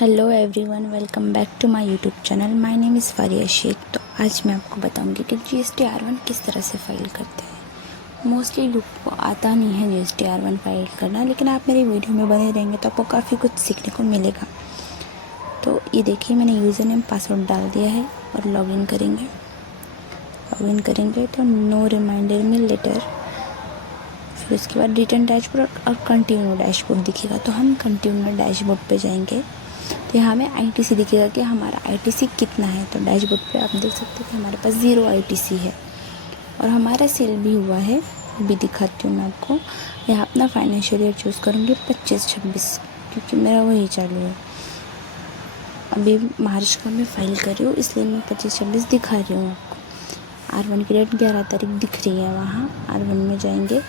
Hello everyone, welcome back to my YouTube channel. My name is Faria Sheikh. तो आज मैं आपको बताऊंगी कि जीएसटी R1 किस तरह से फाइल करते हैं। मोस्टली लोगों को आता नहीं है जीएसटी R1 फाइल करना, लेकिन आप मेरी वीडियो में बने रहेंगे तो आपको काफ़ी कुछ सीखने को मिलेगा। तो ये देखिए, मैंने यूज़र नेम पासवर्ड डाल दिया है और लॉगिन करेंगे तो नो रिमाइंडर में लेटर, फिर उसके बाद रिटर्न डैशबोर्ड और कंटिन्यू डैशबोर्ड दिखेगा। तो हम कंटिन्यू डैशबोर्ड पे जाएंगे तो यहाँ हमें आईटीसी दिखेगा कि हमारा आईटीसी कितना है। तो डैशबोर्ड पे आप देख सकते हैं कि हमारे पास 0 आईटीसी है और हमारा सेल भी हुआ है, वो भी दिखाती हूँ मैं आपको। यहाँ अपना फाइनेंशियल ईयर चूज़ करूँगी 25-26, क्योंकि मेरा वही चालू है। अभी मार्च का मैं फाइल कर रही हूँ, इसलिए मैं 25-26 दिखा रही हूँ आपको। R1 की डेट 11 तारीख दिख रही है। वहाँ R1 में जाएंगे,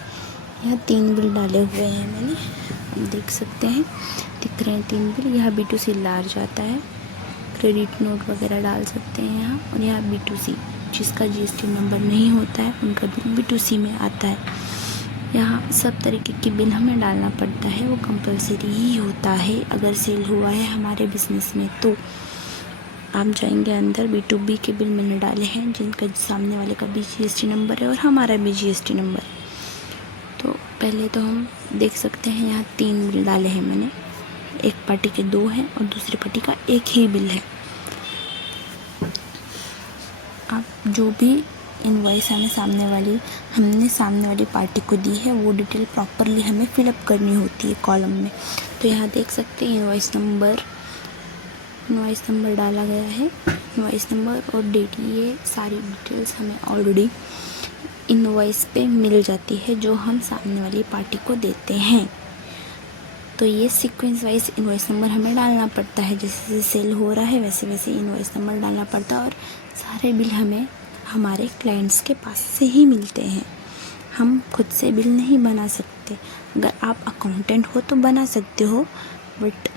यहाँ 3 बिल डाले हुए हैं मैंने, आप देख सकते हैं, दिख रहे हैं 3 बिल। यहाँ B2C लार्ज आता है, क्रेडिट नोट वगैरह डाल सकते हैं यहाँ। और यहाँ B2C जिसका जीएसटी नंबर नहीं होता है उनका बिल B2C में आता है। यहाँ सब तरीके की बिल हमें डालना पड़ता है, वो कंपलसरी ही होता है अगर सेल हुआ है हमारे बिज़नेस में। तो आप जाएंगे अंदर, B2B के बिल मैंने डाले हैं जिनका सामने वाले का भी जीएसटी नंबर है और हमारा भी जीएसटी नंबर है। तो पहले तो हम देख सकते हैं यहाँ 3 बिल डाले हैं मैंने, एक पार्टी के 2 हैं और दूसरी पार्टी का 1 ही बिल है। आप जो भी इनवॉइस हमने सामने वाली पार्टी को दी है वो डिटेल प्रॉपरली हमें फिलअप करनी होती है कॉलम में। तो यहाँ देख सकते हैं इनवॉइस नंबर डाला गया है, इनवॉइस नंबर और डेट, ये सारी डिटेल्स हमें ऑलरेडी इनवॉइस पे मिल जाती है जो हम सामने वाली पार्टी को देते हैं। तो ये सीक्वेंस वाइज इनवॉइस नंबर हमें डालना पड़ता है, जैसे जैसे सेल हो रहा है वैसे वैसे इनवॉइस नंबर डालना पड़ता है। और सारे बिल हमें हमारे क्लाइंट्स के पास से ही मिलते हैं, हम खुद से बिल नहीं बना सकते। अगर आप अकाउंटेंट हो तो बना सकते हो, बट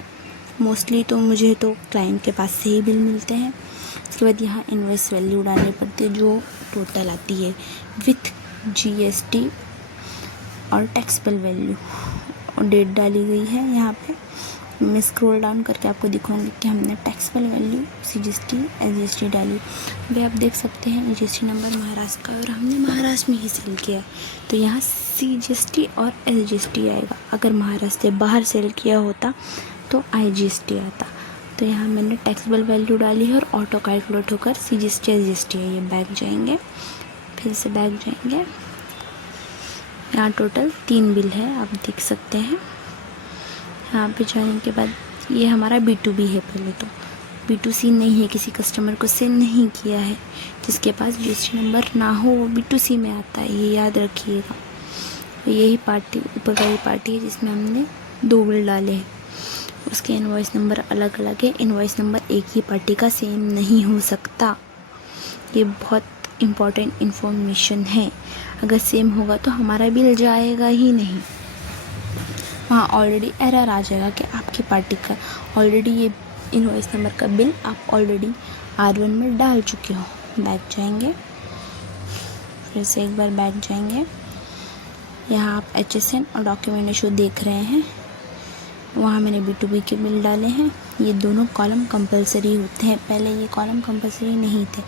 मोस्टली तो मुझे तो क्लाइंट के पास से ही बिल मिलते हैं। उसके बाद यहाँ इनवॉइस वैल्यू डालनी पड़ती है जो टोटल आती है विथ जीएसटी और टैक्सेबल वैल्यू, और डेट डाली गई है। यहाँ पे मैं स्क्रॉल डाउन करके आपको दिखाऊंगी कि हमने टैक्सेबल वैल्यू, सीजीएसटी, एसजीएसटी डाली। अभी आप देख सकते हैं जीएसटी नंबर महाराष्ट्र का और हमने महाराष्ट्र में ही सेल किया है, तो यहाँ सीजीएसटी और एसजीएसटी आएगा। अगर महाराष्ट्र से बाहर सेल किया होता तो आईजीएसटी आता। तो यहाँ मैंने टैक्सेबल वैल्यू डाली है और ऑटो कैलकुलेट होकर सीजीएसटी एसजीएसटी है। ये बैक जाएंगे, फिर से बैक जाएंगे, यहाँ टोटल 3 बिल है, आप देख सकते हैं। यहाँ पे जाने के बाद ये हमारा B2B है। पहले तो B2C नहीं है, किसी कस्टमर को सेल नहीं किया है। जिसके पास जीएसटी नंबर ना हो वो B2C में आता है, ये याद रखिएगा। तो यही पार्टी ऊपर वाली पार्टी है जिसमें हमने 2 बिल डाले हैं, उसके इनवॉइस नंबर अलग अलग है। इनवॉइस नंबर एक ही पार्टी का सेम नहीं हो सकता, ये बहुत इम्पॉर्टेंट इन्फॉर्मेशन है। अगर सेम होगा तो हमारा बिल जाएगा ही नहीं, वहाँ ऑलरेडी एरर आ जाएगा कि आपकी पार्टी का ऑलरेडी ये इनवॉइस नंबर का बिल आप ऑलरेडी R1 में डाल चुके हो। बैक जाएंगे, फिर से एक बार बैक जाएंगे। यहाँ आप HSN और डॉक्यूमेंट इशू देख रहे हैं, वहाँ मैंने B2B के बिल डाले हैं। ये दोनों कॉलम कंपलसरी होते हैं, पहले ये कॉलम कंपलसरी नहीं थे।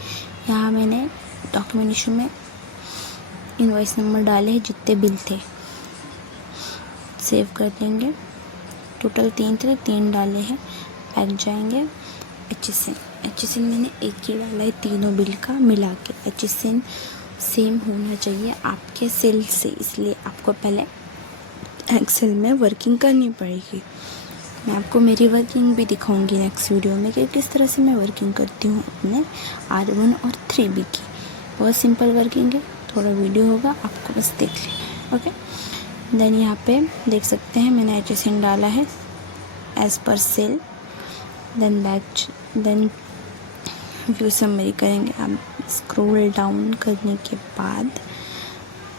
यहाँ मैंने डॉक्यूमेंट इशू में इनवॉइस नंबर डाले हैं जितने बिल थे। सेव कर लेंगे, टोटल 3 थे, 3 डाले हैं। बैक जाएंगे, HSN मैंने एक ही डाला है तीनों बिल का मिला के। HSN सेम होना चाहिए आपके सेल से, इसलिए आपको पहले एक्सेल में वर्किंग करनी पड़ेगी। मैं आपको मेरी वर्किंग भी दिखाऊंगी नेक्स्ट वीडियो में कि किस तरह से मैं वर्किंग करती हूँ अपने R1 और 3B की। बहुत सिंपल वर्किंग है, थोड़ा वीडियो होगा, आपको बस देख लेना, ओके। देन यहाँ पे देख सकते हैं मैंने HSN डाला है as per cell. Then view summary करेंगे। आप स्क्रॉल डाउन करने के बाद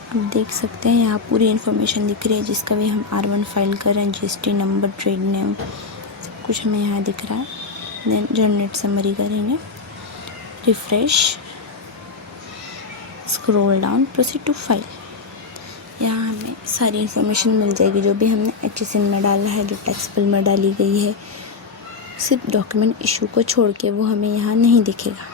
आप देख सकते हैं यहाँ पूरी इन्फॉर्मेशन दिख रही है जिसका भी हम R1 फाइल कर रहे हैं, जीएसटी नंबर, ट्रेड नेम, सब कुछ हमें यहाँ दिख रहा है। देन जनरेट समरी करेंगे, refresh, scroll down, proceed to file. यहाँ हमें सारी इन्फॉर्मेशन मिल जाएगी जो भी हमने HSN में डाला है, जो टैक्सेबल में डाली गई है, सिर्फ डॉक्यूमेंट इशू को छोड़ के वो हमें यहाँ नहीं दिखेगा।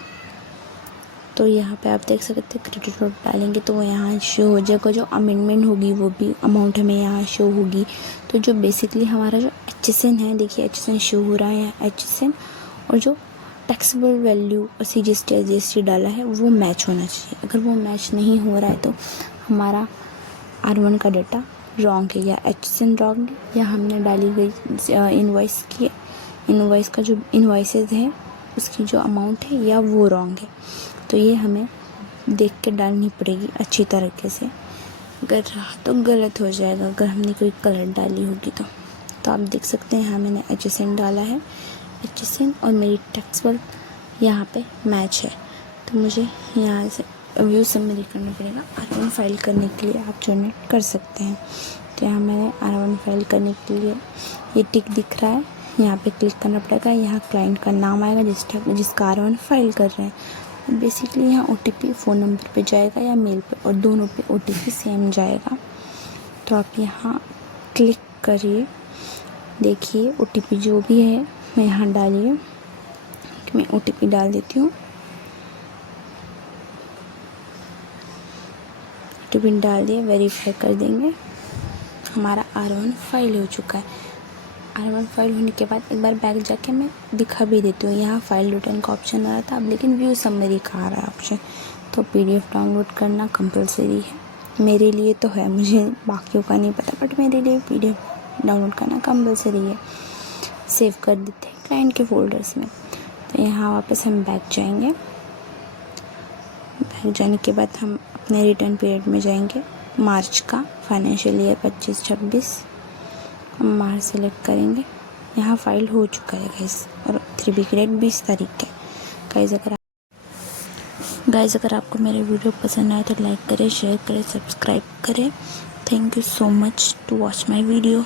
तो यहाँ पे आप देख सकते हैं क्रेडिट नोट डालेंगे तो वो यहाँ शो हो जाएगा। जो अमेंडमेंट होगी वो भी अमाउंट हमें यहाँ शो होगी। तो जो बेसिकली हमारा जो HSN है, देखिए HSN शो हो रहा है यहाँ HSN, और जो टैक्सेबल वैल्यू और CGST SGST डाला है वो मैच होना चाहिए। अगर वो मैच नहीं हो रहा है तो हमारा R1 का डेटा रॉन्ग है, या HSN रॉन्ग है, या हमने डाली गई इनवॉइस का जो इनवॉइसेस है उसकी जो अमाउंट है या वो रॉन्ग है। तो ये हमें देख के डालनी पड़ेगी अच्छी तरीके से, अगर रहा तो गलत हो जाएगा अगर हमने कोई गलत डाली होगी तो आप देख सकते हैं यहाँ मैंने HSN डाला है, HSN और मेरी टैक्सेबल यहाँ पे मैच है। तो मुझे यहाँ से व्यू समरी करना पड़ेगा। R1 फाइल करने के लिए आप जनरेट कर सकते हैं। तो यहाँ मैंने R1 फाइल करने के लिए ये टिक दिख रहा है, यहाँ पे क्लिक करना पड़ेगा। यहाँ क्लाइंट का नाम आएगा जिसका R1 फाइल कर रहे हैं। बेसिकली यहाँ OTP फ़ोन नंबर पे जाएगा या मेल पे, और दोनों पे OTP सेम जाएगा। तो आप यहाँ क्लिक करिए, देखिए OTP जो भी है मैं यहाँ डालिए, मैं OTP डाल देती हूँ। OTP डाल दिए, वेरीफाई कर देंगे। हमारा R1 फाइल हो चुका है। R1 फाइल होने के बाद एक बार बैक जाके मैं दिखा भी देती हूँ। यहाँ फाइल रिटर्न का ऑप्शन आ रहा था, अब लेकिन व्यू समरी का आ रहा है ऑप्शन। तो PDF डाउनलोड करना कंपलसरी है, मेरे लिए तो है, मुझे बाकियों का नहीं पता, बट मेरे लिए PDF डाउनलोड करना कंपलसरी है। सेव कर देते हैं क्लाइंट के फोल्डर्स में। तो यहाँ वापस हम बैक जाएंगे। बैक जाने के बाद हम अपने रिटर्न पीरियड में जाएंगे, मार्च का फाइनेंशियल ईयर 25-26 हम मार्च सेलेक्ट करेंगे। यहाँ फाइल हो चुका है गाइस, और 3B की डेट 20 तारीख है। गाइस अगर आपको मेरे वीडियो पसंद आए तो लाइक करें, शेयर करें, सब्सक्राइब करें। Thank you so much to watch my video.